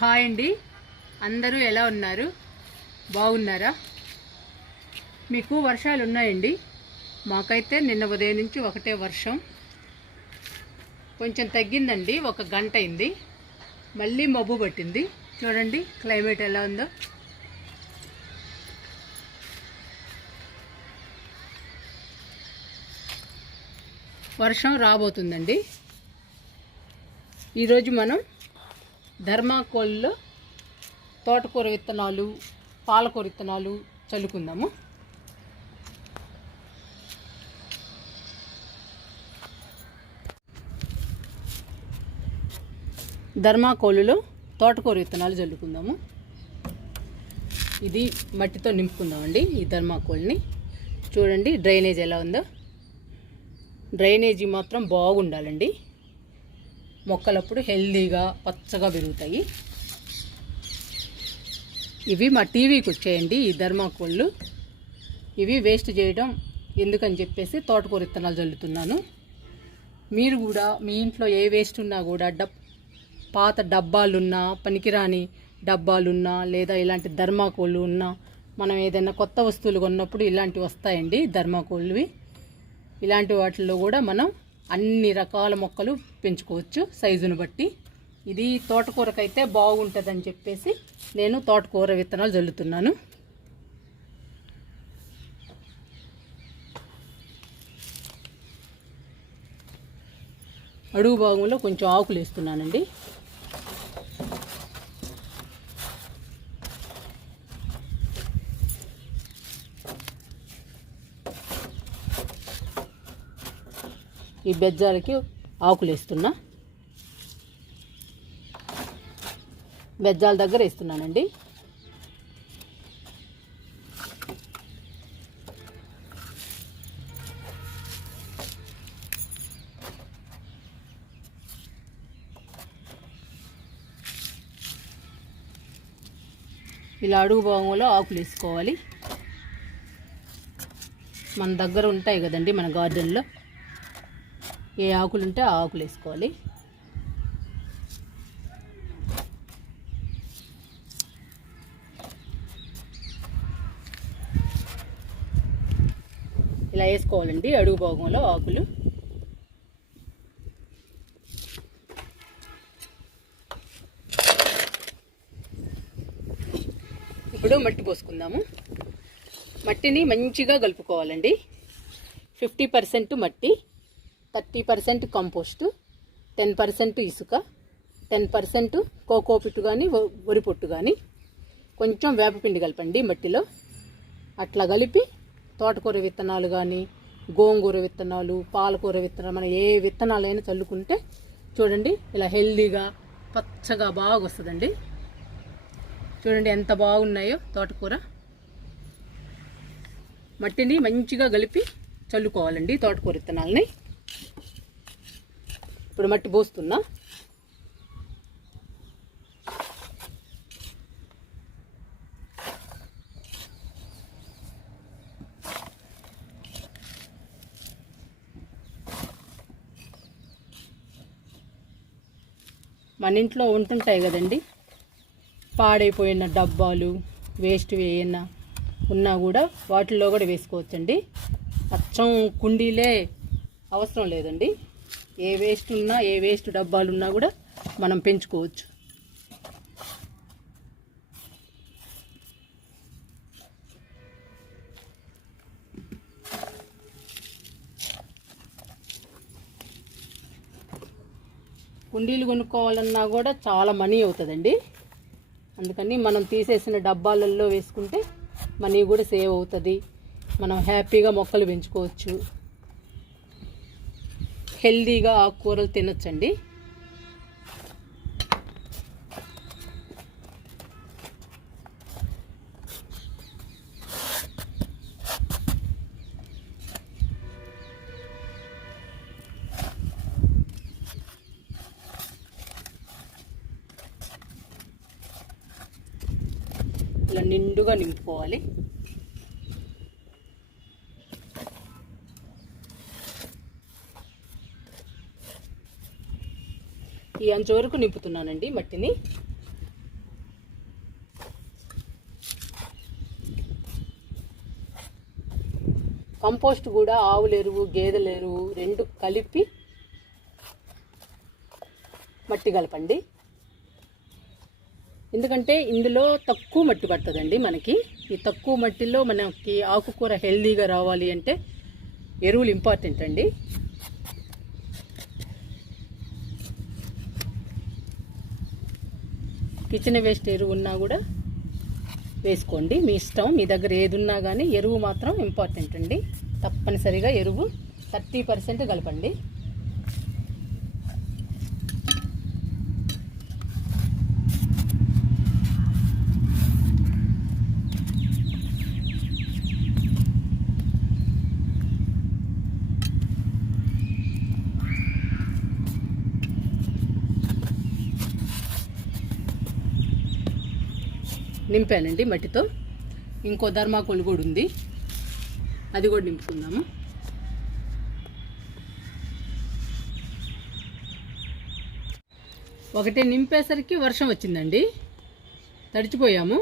Hi అండి, అందరూ ఎలా ఉన్నారు? బాగున్నారా? మీకు వర్షాలు ఉన్నాయండి? మాకైతే నిన్న ఉదయం నుంచి ఒకటే వర్షం. కొంచెం తగ్గిందండి, ఒక గంట అయింది. మళ్ళీ మబ్బు పట్టింది. చూడండి క్లైమేట్ ఎలా ఉందో. వర్షం రాబోతుందండి. ఈరోజు మనం ధర్మాకోల్లో తోటకూర విత్తనాలు, పాలకూర విత్తనాలు చల్లుకుందాము. ధర్మాకోలులో తోటకూర విత్తనాలు చల్లుకుందాము. ఇది మట్టితో నింపుకుందామండి. ఈ ధర్మాకోల్ని చూడండి, డ్రైనేజ్ ఎలా ఉందో. డ్రైనేజీ మాత్రం బాగుండాలండి. మొక్కలప్పుడు హెల్దీగా పచ్చగా పెరుగుతాయి. ఇవి మా టీవీకి వచ్చాయండి ఈ ధర్మాకోళ్ళు. ఇవి వేస్ట్ చేయడం ఎందుకని చెప్పేసి తోటకూర విత్తనాలు చల్లుతున్నాను. మీరు కూడా మీ ఇంట్లో ఏ వేస్ట్ ఉన్నా కూడా పాత డబ్బాలున్నా, పనికిరాని డబ్బాలున్నా, లేదా ఇలాంటి ధర్మాకోళ్ళు ఉన్నా, మనం ఏదైనా కొత్త వస్తువులు కొన్నప్పుడు ఇలాంటివి వస్తాయండి ధర్మాకోళ్ళవి. ఇలాంటి వాటిల్లో కూడా మనం అన్ని రకాల మొక్కలు పెంచుకోవచ్చు సైజును బట్టి. ఇది తోటకూరకైతే బాగుంటుందని చెప్పేసి నేను తోటకూర విత్తనాలు చల్లుతున్నాను. అడుగు భాగంలో కొంచెం ఆకులు వేస్తున్నానండి. ఈ బెజ్జాలకి ఆకులు వేస్తున్నా. బెజ్జాల దగ్గర వేస్తున్నానండి. ఇలా అడుగు భాగంలో ఆకులు వేసుకోవాలి. మన దగ్గర ఉంటాయి కదండి మన గార్డెన్లో, ఏ ఆకులు ఉంటే ఆ ఆకులు వేసుకోవాలి. ఇలా వేసుకోవాలండి అడుగు భాగంలో ఆకులు. ఇప్పుడు మట్టి పోసుకుందాము. మట్టిని మంచిగా కలుపుకోవాలండి. 50% మట్టి, 30% కంపోస్టు, 10% ఇసుక, 10% కోకోపిట్టు కానీ వరి పొట్టు కానీ, కొంచెం వేపపిండి కలపండి మట్టిలో. అట్లా కలిపి తోటకూర విత్తనాలు కానీ, గోంగూర విత్తనాలు, పాలకూర విత్తనాలు, మనం ఏ విత్తనాలైనా చల్లుకుంటే చూడండి ఇలా హెల్దీగా పచ్చగా బాగా వస్తుందండి. చూడండి ఎంత బాగున్నాయో తోటకూర. మట్టిని మంచిగా కలిపి చల్లుకోవాలండి తోటకూర విత్తనాలని. ఇప్పుడు మట్టి పోస్తున్నా. మన ఇంట్లో ఉంటుంటాయి కదండి పాడైపోయిన డబ్బాలు, వేస్ట్ ఏమైనా ఉన్నా కూడా వాటిల్లో కూడా వేసుకోవచ్చండి. అచ్చం కుండీలే అవసరం లేదండి. ఏ వేస్ట్ ఉన్నా, ఏ వేస్ట్ డబ్బాలు ఉన్నా కూడా మనం పెంచుకోవచ్చు. కుండీలు కొనుక్కోవాలన్నా కూడా చాలా మనీ అవుతుందండి. అందుకని మనం తీసేసిన డబ్బాలలో వేసుకుంటే మనీ కూడా సేవ్ అవుతుంది. మనం హ్యాపీగా మొక్కలు పెంచుకోవచ్చు. హెల్దీగా ఆకుకూరలు తినొచ్చండి. ఇలా నిండుగా నింపుకోవాలి. ఈ అంచు వరకు నింపుతున్నానండి మట్టిని. కంపోస్ట్ కూడా ఆవుల ఎరువు, గేదెల ఎరువు రెండు కలిపి మట్టి కలపండి. ఎందుకంటే ఇందులో తక్కువ మట్టి పడుతుందండి మనకి. ఈ తక్కువ మట్టిలో మనకి ఆకుకూర హెల్దీగా రావాలి అంటే ఎరువులు ఇంపార్టెంట్ అండి. కిచెన్ వేస్ట్ ఎరువు ఉన్నా కూడా వేసుకోండి, మీ ఇష్టం. మీ దగ్గర ఏది ఉన్నా కానీ ఎరువు మాత్రం ఇంపార్టెంట్ అండి. తప్పనిసరిగా ఎరువు 30% కలపండి. నింపానండి మట్టితో. ఇంకో ధర్మాకోల్ కూడా ఉంది, అది కూడా నింపుకుందాము. ఒకటి నింపేసరికి వర్షం వచ్చిందండి, తడిచిపోయాము,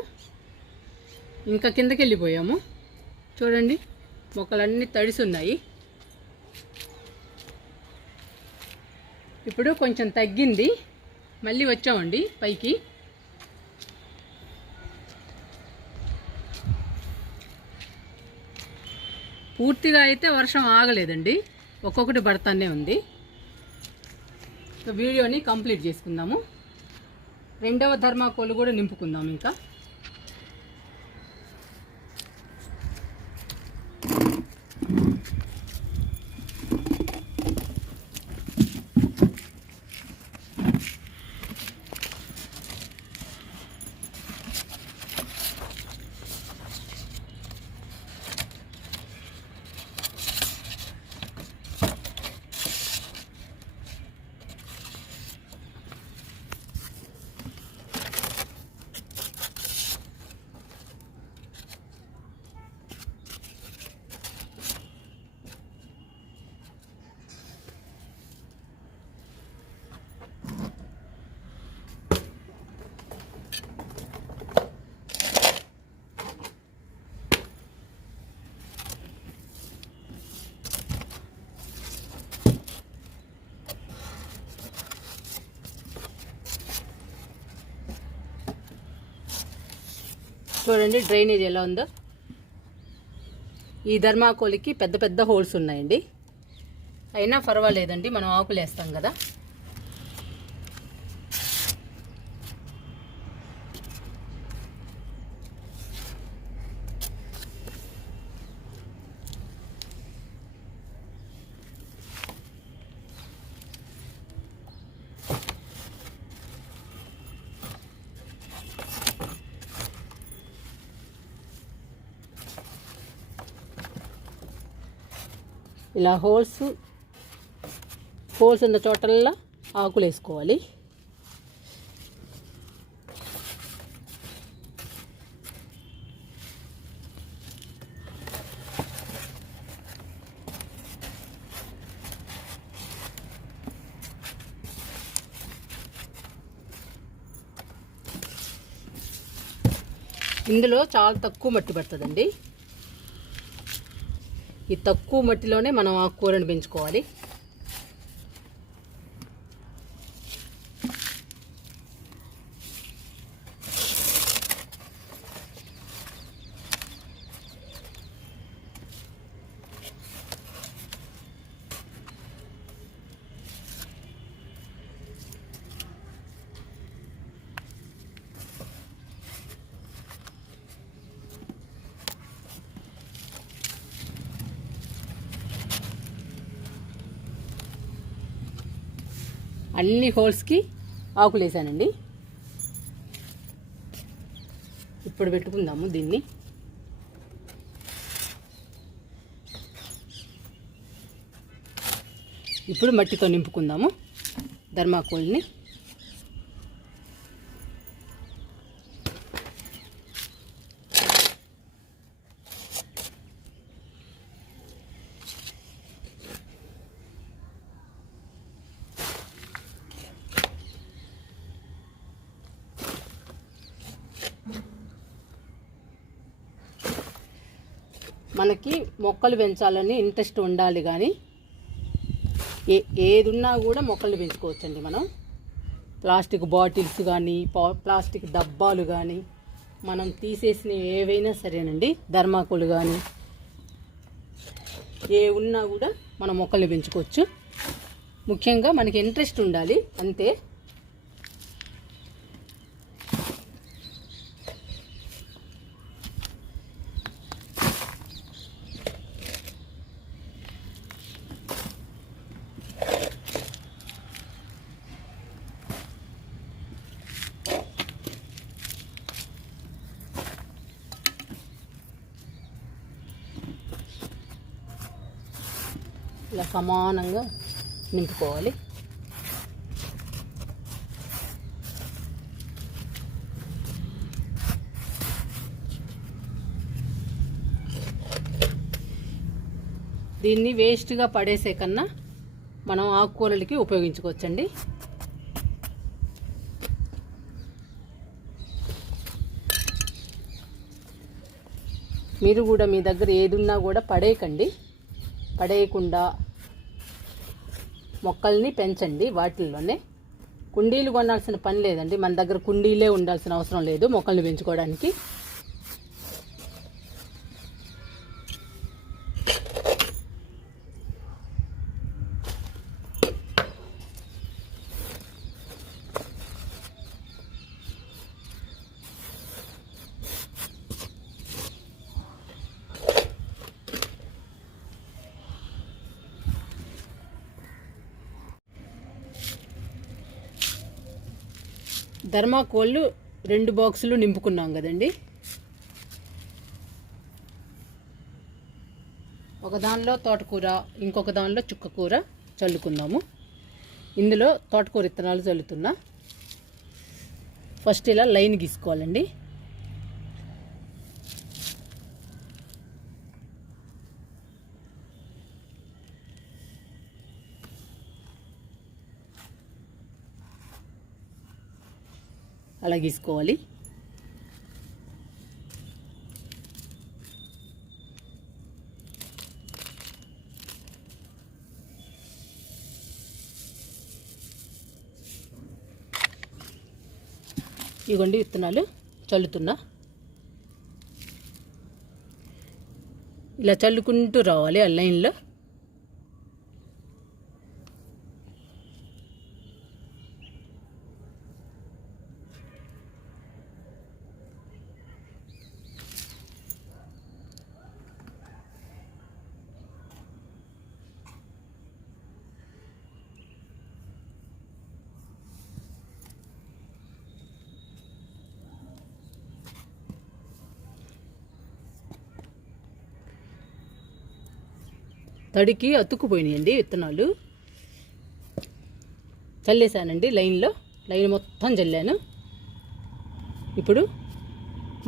ఇంకా కిందకి వెళ్ళిపోయాము. చూడండి మొక్కలన్నీ తడిసి ఉన్నాయి. ఇప్పుడు కొంచెం తగ్గింది, మళ్ళీ వచ్చామండి పైకి. పూర్తిగా అయితే వర్షం ఆగలేదండి, ఒక్కొక్కటి పడతానే ఉంది. వీడియోని కంప్లీట్ చేసుకుందాము. రెండవ ధర్మాకోల్ కూడా నింపుకుందాం. ఇంకా చూడండి డ్రైనేజ్ ఎలా ఉందో. ఈ ధర్మాకోల్కి పెద్ద పెద్ద హోల్స్ ఉన్నాయండి, అయినా పర్వాలేదండి, మనం ఆకులు వేస్తాం కదా. ఇలా హోల్స్ ఉన్న చోటల్లా ఆకులు వేసుకోవాలి. ఇందులో చాలా తక్కువ మట్టి పడుతుందండి. ఈ తక్కువ మట్టిలోనే మనం ఆకుకూరను పెంచుకోవాలి. అన్ని హోల్స్కి ఆకులు వేసానండి. ఇప్పుడు పెట్టుకుందాము దీన్ని. ఇప్పుడు మట్టితో నింపుకుందాము ధర్మాకోల్ని. మనకి మొక్కలు పెంచాలని ఇంట్రెస్ట్ ఉండాలి, కానీ ఏది ఉన్నా కూడా మొక్కలు పెంచుకోవచ్చండి మనం. ప్లాస్టిక్ బాటిల్స్ కానీ, ప్లాస్టిక్ డబ్బాలు కానీ, మనం తీసేసిన ఏవైనా సరేనండి, ధర్మాకోలు కానీ ఏ ఉన్నా కూడా మనం మొక్కలు పెంచుకోవచ్చు. ముఖ్యంగా మనకి ఇంట్రెస్ట్ ఉండాలి అంతే. ఇలా సమానంగా నింపుకోవాలి. దీన్ని వేస్ట్గా పడేసే కన్నా మనం ఆకుకూరలకి ఉపయోగించుకోవచ్చండి. మీరు కూడా మీ దగ్గర ఏది ఉన్నా కూడా పడేయకుండా మొక్కల్ని పెంచండి. వాటిల్లోనే కుండీలు కొనాల్సిన పని లేదండి, మన దగ్గర కుండీలే ఉండాల్సిన అవసరం లేదు మొక్కల్ని పెంచుకోవడానికి. ధర్మాకోళ్ళు 2 బాక్సులు నింపుకున్నాం కదండి. ఒక దానిలో తోటకూర, ఇంకొక దానిలో చుక్కకూర చల్లుకుందాము. ఇందులో తోటకూర విత్తనాలు చల్లుతున్నా. ఫస్ట్ ఇలా లైన్ గీసుకోవాలండి. అలా గీసుకోవాలి. ఇవ్వండి విత్తనాలు చల్లుతున్నా. ఇలా చల్లుకుంటూ రావాలి ఆ లైన్లో. తడికి అతుక్కుపోయినాయండి విత్తనాలు. చల్లేసానండి లైన్ మొత్తం చల్లాను. ఇప్పుడు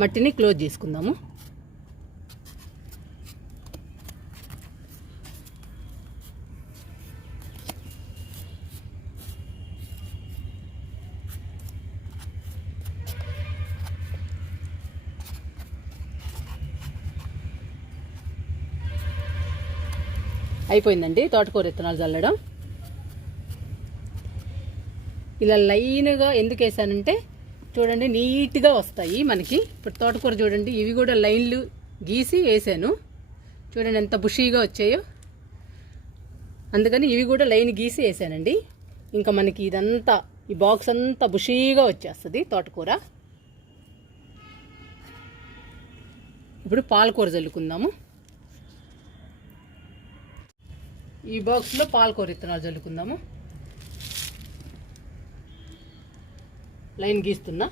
మట్టిని క్లోజ్ చేసుకుందాము. అయిపోయిందండి తోటకూర విత్తనాలు చల్లడం. ఇలా లైన్గా ఎందుకు వేసానంటే చూడండి నీట్గా వస్తాయి మనకి. ఇప్పుడు తోటకూర చూడండి, ఇవి కూడా లైన్లు గీసి వేసాను. చూడండి ఎంత బుషీగా వచ్చాయో. అందుకని ఇవి కూడా లైన్ గీసి వేసానండి. ఇంకా మనకి ఇదంతా ఈ బాక్స్ అంతా బుషీగా వచ్చేస్తుంది తోటకూర. ఇప్పుడు పాలకూర చల్లుకుందాము. ఈ బాక్స్లో పాలకూర విత్తనాలు చల్లుకుందాము. లైన్ గీస్తున్నా.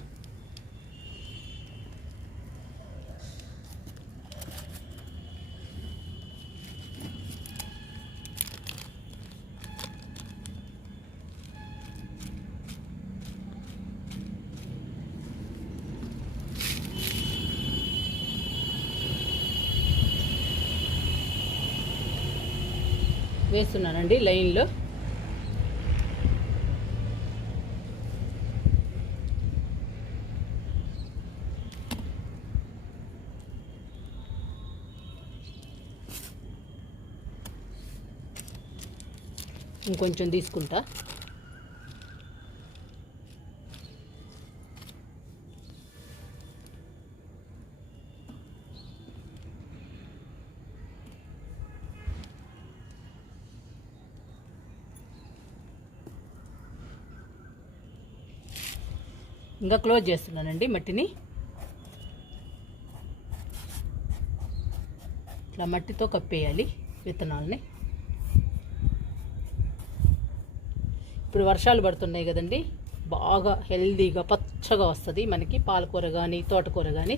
వేస్తున్నానండి లైన్లో. ఇంకొంచెం తీసుకుంటా. ఇంకా క్లోజ్ చేస్తున్నానండి మట్టిని. ఇట్లా మట్టితో కప్పేయాలి విత్తనాలని. ఇప్పుడు వర్షాలు పడుతున్నాయి కదండి, బాగా హెల్దీగా పచ్చగా వస్తుంది మనకి పాలకూర కానీ తోటకూర కానీ.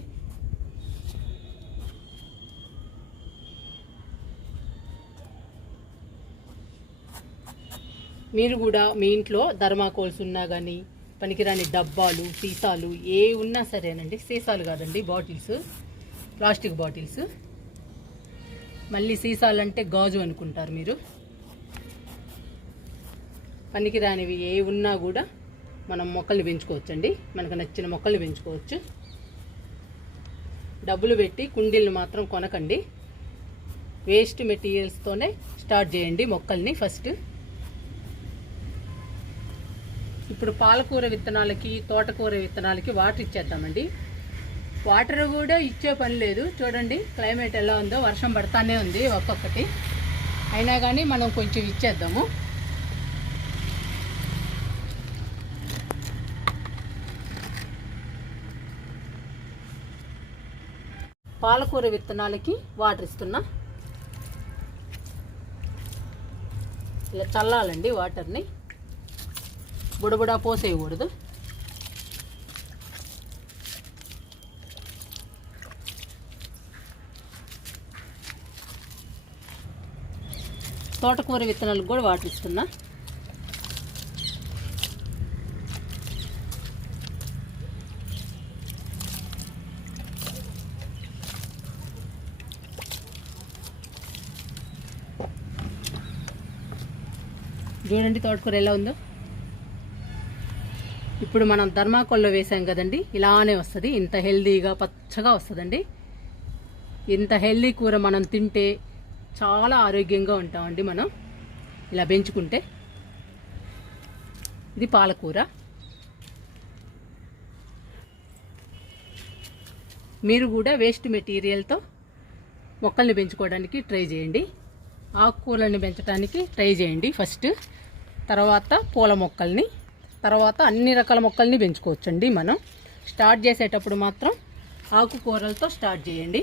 మీరు కూడా మీ ఇంట్లో థర్మాకోల్స్ ఉన్నా కానీ, పనికిరాని డబ్బాలు సీసాలు ఏ ఉన్నా సరేనండి, సీసాలు కాదండి బాటిల్స్, ప్లాస్టిక్ బాటిల్స్. మళ్ళీ సీసాలు అంటే గాజు అనుకుంటారు మీరు. పనికిరానివి ఏ ఉన్నా కూడా మనం మొక్కల్ని పెంచుకోవచ్చండి, మనకు నచ్చిన మొక్కల్ని పెంచుకోవచ్చు. డబ్బులు పెట్టి కుండీలను మాత్రం కొనకండి, వేస్ట్ మెటీరియల్స్తోనే స్టార్ట్ చేయండి మొక్కల్ని ఫస్ట్. ఇప్పుడు పాలకూర విత్తనాలకి తోటకూర విత్తనాలకి వాటర్ ఇచ్చేద్దామండి. వాటర్ కూడా ఇచ్చే పని లేదు, చూడండి క్లైమేట్ ఎలా ఉందో, వర్షం పడతానే ఉంది ఒక్కొక్కటి, అయినా కానీ మనం కొంచెం ఇచ్చేద్దాము. పాలకూర విత్తనాలకి వాటర్ ఇస్తున్నా. ఇలా చల్లాలండి వాటర్ని, బుడబుడా పోసేయకూడదు. తోటకూర విత్తనాలకు కూడా వాటర్ ఇస్తున్నా. చూడండి తోటకూర ఎలా ఉందో. ఇప్పుడు మనం థర్మాకోల్లో వేసాం కదండి, ఇలానే వస్తుంది, ఇంత హెల్దీగా పచ్చగా వస్తుందండి. ఇంత హెల్దీ కూర మనం తింటే చాలా ఆరోగ్యంగా ఉంటామండి మనం ఇలా పెంచుకుంటే. ఇది పాలకూర. మీరు కూడా వేస్ట్ మెటీరియల్తో మొక్కల్ని పెంచుకోవడానికి ట్రై చేయండి, ఆకుకూరలను పెంచడానికి ట్రై చేయండి ఫస్ట్, తర్వాత పూల మొక్కల్ని, తర్వాత అన్ని రకాల మొక్కల్ని పెంచుకోవచ్చండి. మనం స్టార్ట్ చేసేటప్పుడు మాత్రం ఆకుకూరలతో స్టార్ట్ చేయండి.